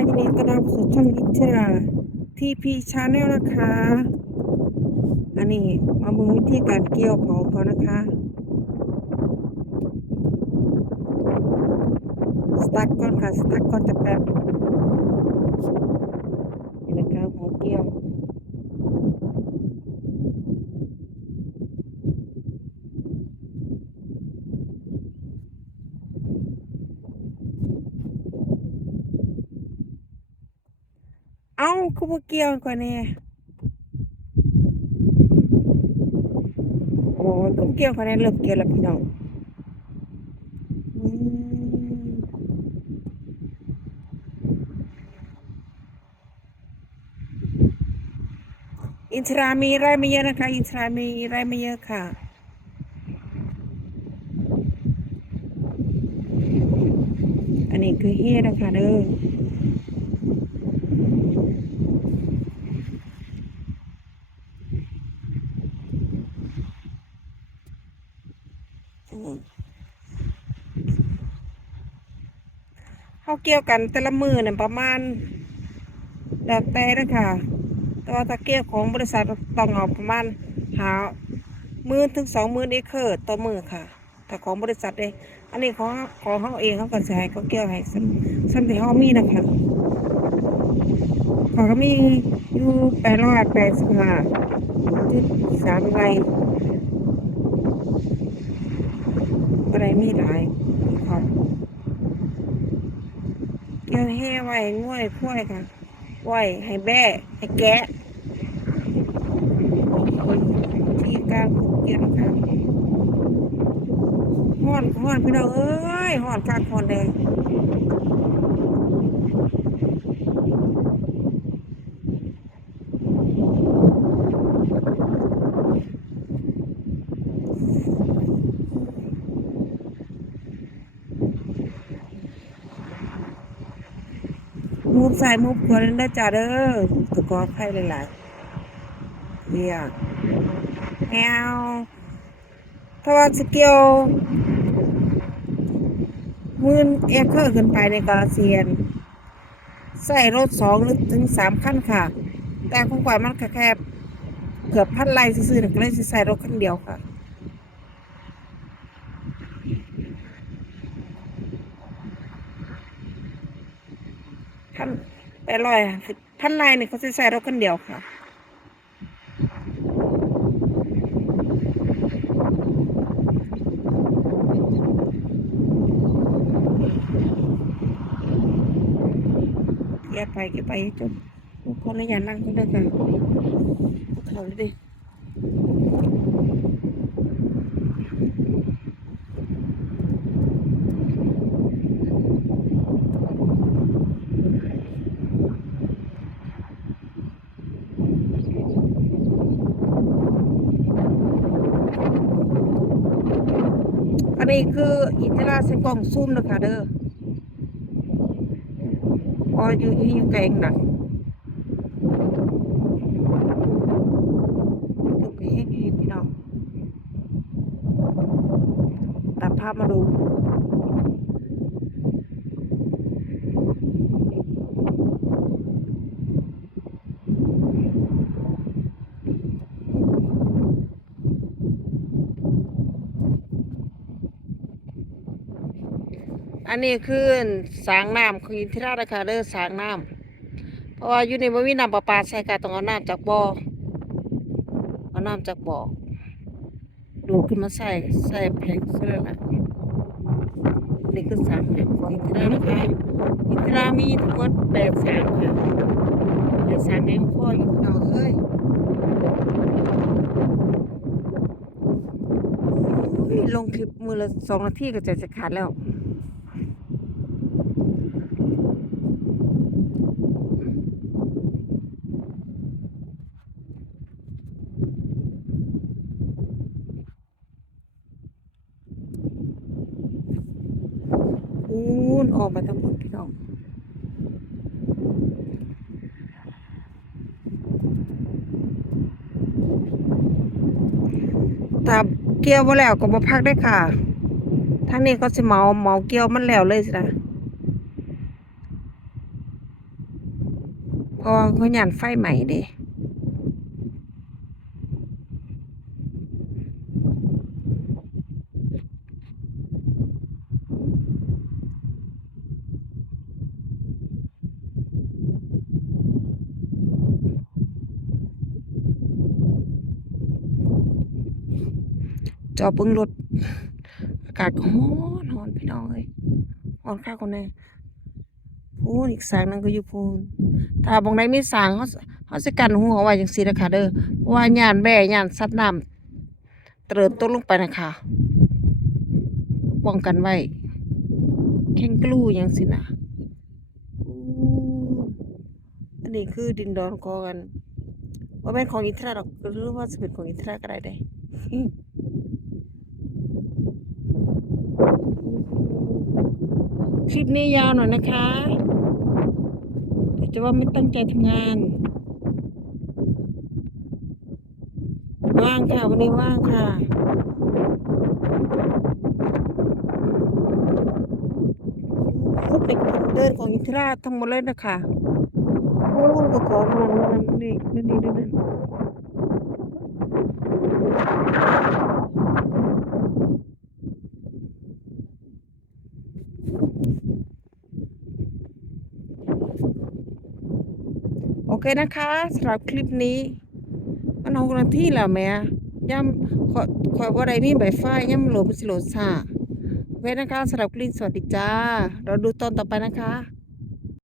ยินดีต้อนรับสู่ช่องอินทิราทีพีชาแนลนะคะ อันนี้มามือวิธีการเกี่ยวของเขานะคะสตั๊กก่อนค่ะสตั๊กก่อนจะแป๊บนี่นะคะหัวเกี่ยว เอ้า คือบ่เกี่ยวก่อนแน่โอ้ยก็บ่เกี่ยวก่อนแน่เริ่มเกี่ยวแล้วพี่น้องอินทรามีไรไม่เยอะนะคะ อินทรามีไรไม่เยอะค่ะอันนี้คือเฮนะคะเด้อ เขาเกี่ยวกันแต่ละมือเนี่ยประมาณแล้วแต่นะคะแต่ว่าถ้าเกี่ยวของบริษัทต้องเอาประมาณหาหมื่นถึงสองหมื่นเอเคอร์ต่อมือค่ะ แต่ของบริษัทเองอันนี้ของของเขาเองเขาก็จะให้เขาเกี่ยวให้ซ้ำซ้ำที่เขามีนะคะของเขามีอยู่แปดร้อยแปดสิบห้าจุดสามไรอะไรมีหลายครับ เกี่ยวให้ไว้ง่วยพ่วยค่ะไหวให้แบ่ให้แกะที่การเกี่ยวค่ะห่อนห่อนพี่น้องเอ้ยห่อนกลางห่อนแดง บใส่มุบขวานั่นได้จ้าเด้อถูกกอไผ่หลายๆเรียกแอวถ้าว่าสเกียวหมื่นเอเคอร์ขึ้นไปในกาลเซียน ใส่รถสองหรือถึงสามขั้นค่ะ แต่ของกว่ามันแค่เกือบพันไร่ซื่อๆก็เลยใส่รถคันเดียวค่ะ พันแปดร้อยสิบพันไร่นี่เขาจะใส่รถคันเดียวค่ะแยกไปเก็บไปจนคนเลยอย่านั่งกันด้กันเขาเลยดิ นี้คืออินทราเซกล่องซุ่มนะคะเด้อพออยู่ที่อยู่แกงหนักลูกเฮ็ดเฮ็ดพี่น้องตัดภาพมาดู อันนี้คือสางน้ำคืออินทิรานะคะเด้อสางน้ำเพราะว่าอยู่ในบ่มีน้ำประปาใส่ค่ะต้องเอาน้ำจากบ่อเอาน้ำจากบ่อดูดขึ้นมาใส่ใส่แผงเสื้อละนี่คือสางน้ำของอินทิรานะคะอินทิรามีทั้งหมดแปดสางค่ะแปดสางเองพ่ออยู่พี่น้องเอ้ยอุ้ยลงคลิปมือละสองนาทีก็ใจจะขาดแล้ว อูนออกมาทั้งหมดพี่น้องถ้าเกี่ยวมาแล้วก็มาพักได้ค่ะทางนี้ก็สิเมาเมาเกี่ยวมันแล้วเลยสินะเพราะว่าเขาหยานไฟใหม่เด้ จอเบิ่งรถอากาศก็ร้อนร้อนพี่น้องเอ้ยร้อนคักคนแน่พูนอีกสางนึงก็อยู่พูนถ้าบ่งใดมีสางเขาเขาสิกันหัวเอาไว้จังซี่นะคะเด้อเพราะว่าย่านแบ่ย่านสัตว์น้ำเติริดตกลงไปนะคะป้องกันไว้แข้งกลูหยังสินะอู้อันนี้คือดินดอนกอกันว่าเป็นของอินทราดอกหรือว่าสิเป็นของอินทราก็ได้เด้ ลิปนี้ยาวหน่อยนะคะจะว่าไม่ตั้งใจทำงาน ว่างค่ะวันนี้ว่างค่ะเป็นเดินของอินทราทั้งหมดเลยนะคะโอ้ก็ขอนั่นนั่นนี่นั่นนี่นั่น เคนะคะสำหรับคลิปนี้ มันหกนาทีแล้วแม่ย่ำขอขอว่าไรมีใบไฟย่ำโหลมันสิโหลซาเว้นนะคะสำหรับคลิปสวัสดีจ้า เราดูตอนต่อไปนะคะ